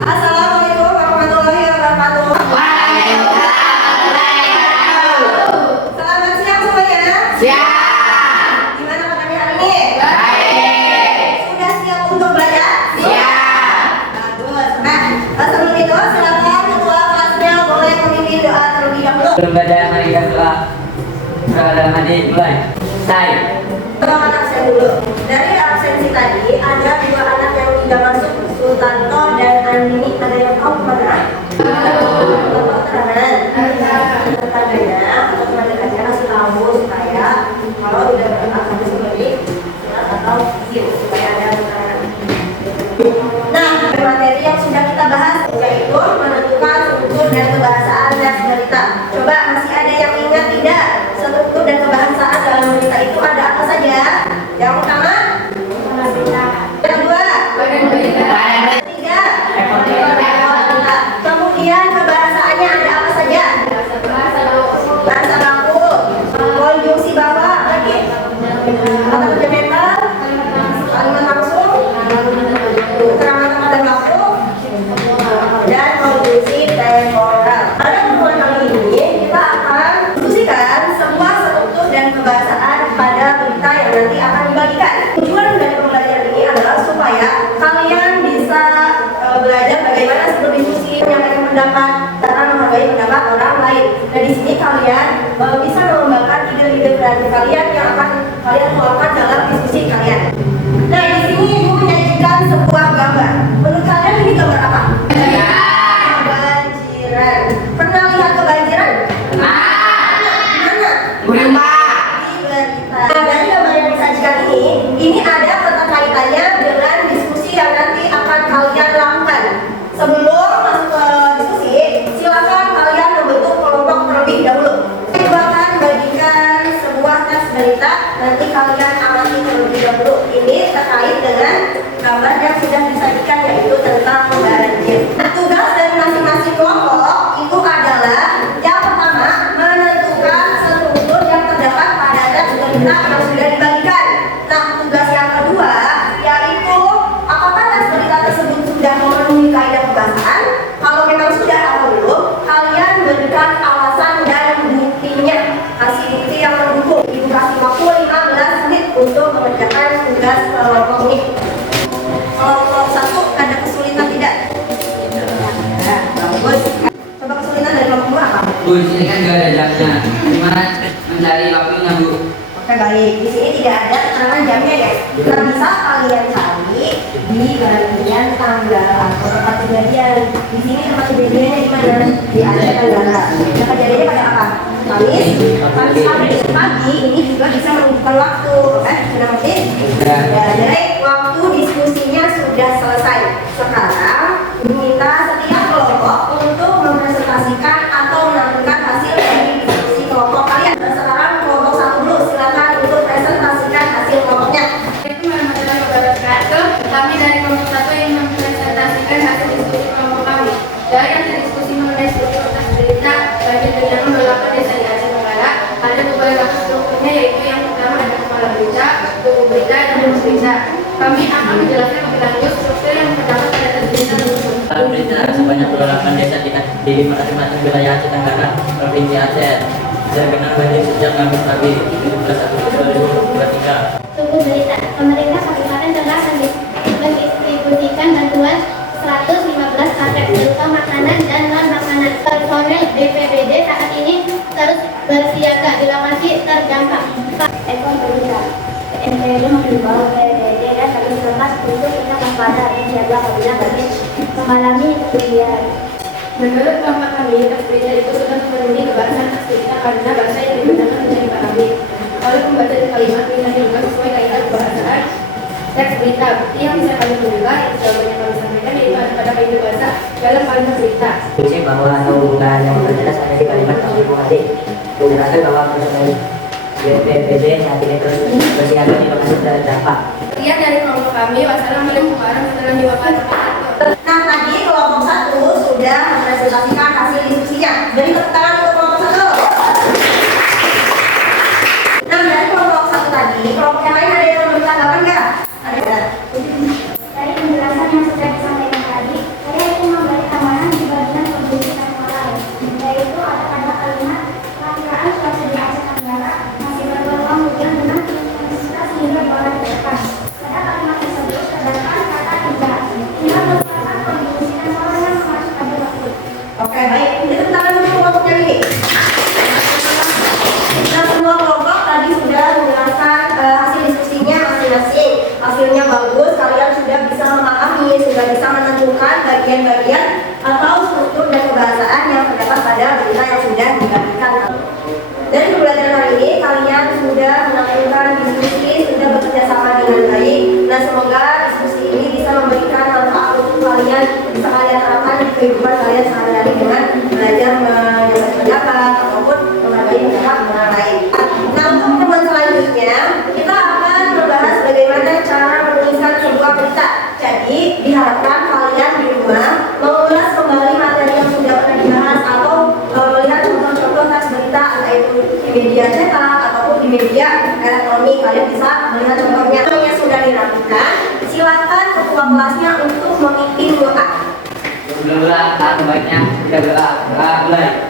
Assalamualaikum warahmatullahi wabarakatuh. Waalaikumsalam warahmatullahi wabarakatuh. Selamat siang semuanya. Siap. Gimana kabarnya hari ini? Baik. Sudah siap untuk belajar? Siap. Bagus. Nah, sebelum itu silakan ketua kelasnya boleh memimpin doa terlebih dahulu. Sebelum belajar, mari kita berdoa. Dalam hati mulai. Saya. Tolong absen dulu. Dari absensi tadi ada dua anak yang tidak masuk, Sultanto dan Andini. Ada yang tahu kemana? Bapak terangan. Tetangganya atau teman-temannya kasih tahu supaya kalau udah berangkat habis kembali surat atau izin supaya ada terangan. Nah, materi yang sudah kita bahas yaitu menentukan struktur dan kebahasaan das berita. Coba masih ada yang ingat tidak? Struktur dan kebahasaan dalam berita itu ada apa saja? Yang pertama, berita. Yang kedua, berita. Ketiga, berita. Kemudian kebahasaannya ada apa saja? Bahasa baku, konjungsi bawah, lagi kata fundamental, kalimat langsung, keterangan kata baku, dan konjungsi temporal. Pada pertemuan kali ini kita akan diskusikan sebuah struktur dan kebahasaan pada berita yang nanti akan dibagikan. Tujuan dari pembelajaran ini adalah supaya kalian bisa belajar bagaimana berdiskusi, menyampaikan pendapat, cara menghargai pendapat orang lain. Dan di sini kalian bisa mengembangkan ide-ide kreatif kalian yang akan kalian keluarkan dalam diskusi kalian. Nah, di sini ibu menyajikan sebuah gambar. Menurut kalian ini gambar apa? Kebanjiran. Pernah lihat kebanjiran? Mana? Di berita. Nah, dari gambar yang disajikan ini ada keterkaitannya dengan diskusi yang nanti akan kalian lakukan. Sebelum masuk ke diskusi, silakan kalian membentuk kelompok terlebih dahulu. Kita akan bagikan sebuah tes berita, nanti kalian amati terlebih dahulu. Ini terkait dengan gambar yang sudah disajikan, yaitu tentang banjir. Tugas dari masing-masing kelompok itu adalah yang pertama, menentukan struktur yang terdapat pada tes berita yang sudah dibagikan. Nah, tugas yang kedua yaitu apakah tes berita tersebut sudah memenuhi kaidah kebahasaan. Kalau memang sudah atau belum, kalian berikan alasan dan buktinya. Kasih bukti yang mendukung. Ibu kasih waktu 15 menit untuk mengerjakan tugas kelompok ini. Kelompok 1 ada kesulitan tidak? Nah, bagus. Coba kesulitan dari kelompok 2 apa? Bu, di sini kan nggak ada jamnya. Gimana mencari waktunya, Bu? Oke, baik. Di sini tidak ada keterangan jamnya, guys. Nah, bisa kalian cari di bagian tanggal atau tempat kejadian. Di sini tempat kejadiannya di mana? Di Asia Tenggara. Nah, kejadiannya pada apa? Kamis pagi ini juga bisa menentukan waktu. Sudah ngerti? Ya, jadi waktu diskusinya sudah selesai. Sekarang minta setiap kelompok untuk mempresentasikan atau menampilkan hasil dari diskusi kelompok kalian. Nah, sekarang kelompok 1 dulu, silakan untuk presentasikan hasil kelompoknya. Assalamualaikum warahmatullahi wabarakatuh. Kami dari kelompok 1 yang mempresentasikan hasil diskusi kelompok kami. Dari hasil diskusi mengenai struktur tes berita banjir bencana melalui desa di Aceh Tenggara, ada beberapa strukturnya, yaitu yang pertama ada kepala berita, buku berita, dan judul berita. Kami akan menjelaskan lebih lanjut struktur yang terdapat pada tes berita tersebut. Kepala berita sebanyak 28 desa di masing-masing wilayah Aceh Tenggara, Provinsi Aceh. Tergenang banjir sejak Kamis pagi 17 Agustus 2023. Buku berita, pemerintah Kabupaten Tenggara mendistribusikan bantuan 115 paket berupa makanan dan non-makanan. Personel BPBD saat ini terus bersiaga di lokasi terdampak. Ekor berita, BNPB menghimbau BPBD dan Kabin Humas untuk tetap waspada dan siaga apabila banjir mengalami kerugian. Menurut kelompok kami, tes berita itu sudah memenuhi kebahasan tes berita karena bahasa yang digunakan menjadi pahami. Oleh pembaca kalimat bisa juga sesuai kaidah kebahasaan teks berita. Bukti yang bisa kami tunjukkan, jawabannya kami sampaikan, yaitu ada pada kaidah bahasa dalam kalimat berita. Fungsi bahwa atau hubungan yang terjelas ada di kalimat kami mengadik menjelaskan bahwa personel BPBD saat ini terus bersiaga di lokasi terdampak. Sekian dari kelompok kami. Wassalamualaikum warahmatullahi wabarakatuh. Nah, tadi kelompok 1 sudah mempresentasikan hasil diskusinya. Jadi tepuk tangan untuk kelompok 1. Nah, dari kelompok 1 tadi, kelompok yang lain ada yang mau ditanggapan nggak? Ada. Dari penjelasan yang sudah disampaikan tadi, saya ingin menentukan bagian-bagian atau struktur dan kebahasaan yang terdapat pada berita yang sudah dibagikan. Dari pembelajaran hari ini, kalian sudah melakukan diskusi, sudah bekerja sama dengan baik. Nah, semoga diskusi ini bisa memberikan manfaat untuk kalian, bisa kalian terapkan di kehidupan kalian sehari-hari dengan belajar menyampaikan pendapat ataupun menghargai pendapat orang lain. Nah, untuk pertemuan selanjutnya, kita akan membahas bagaimana cara menuliskan sebuah berita. Jadi, diharapkan kalian di rumah mengulas kembali materi yang sudah pernah dibahas atau melihat contoh-contoh teks berita, entah itu di media cetak ataupun di media elektronik. Kalian bisa melihat contohnya yang sudah dirapikan. Silakan ketua kelasnya untuk memimpin doa. Sebelum doa, baiknya kita berdoa. Mulai.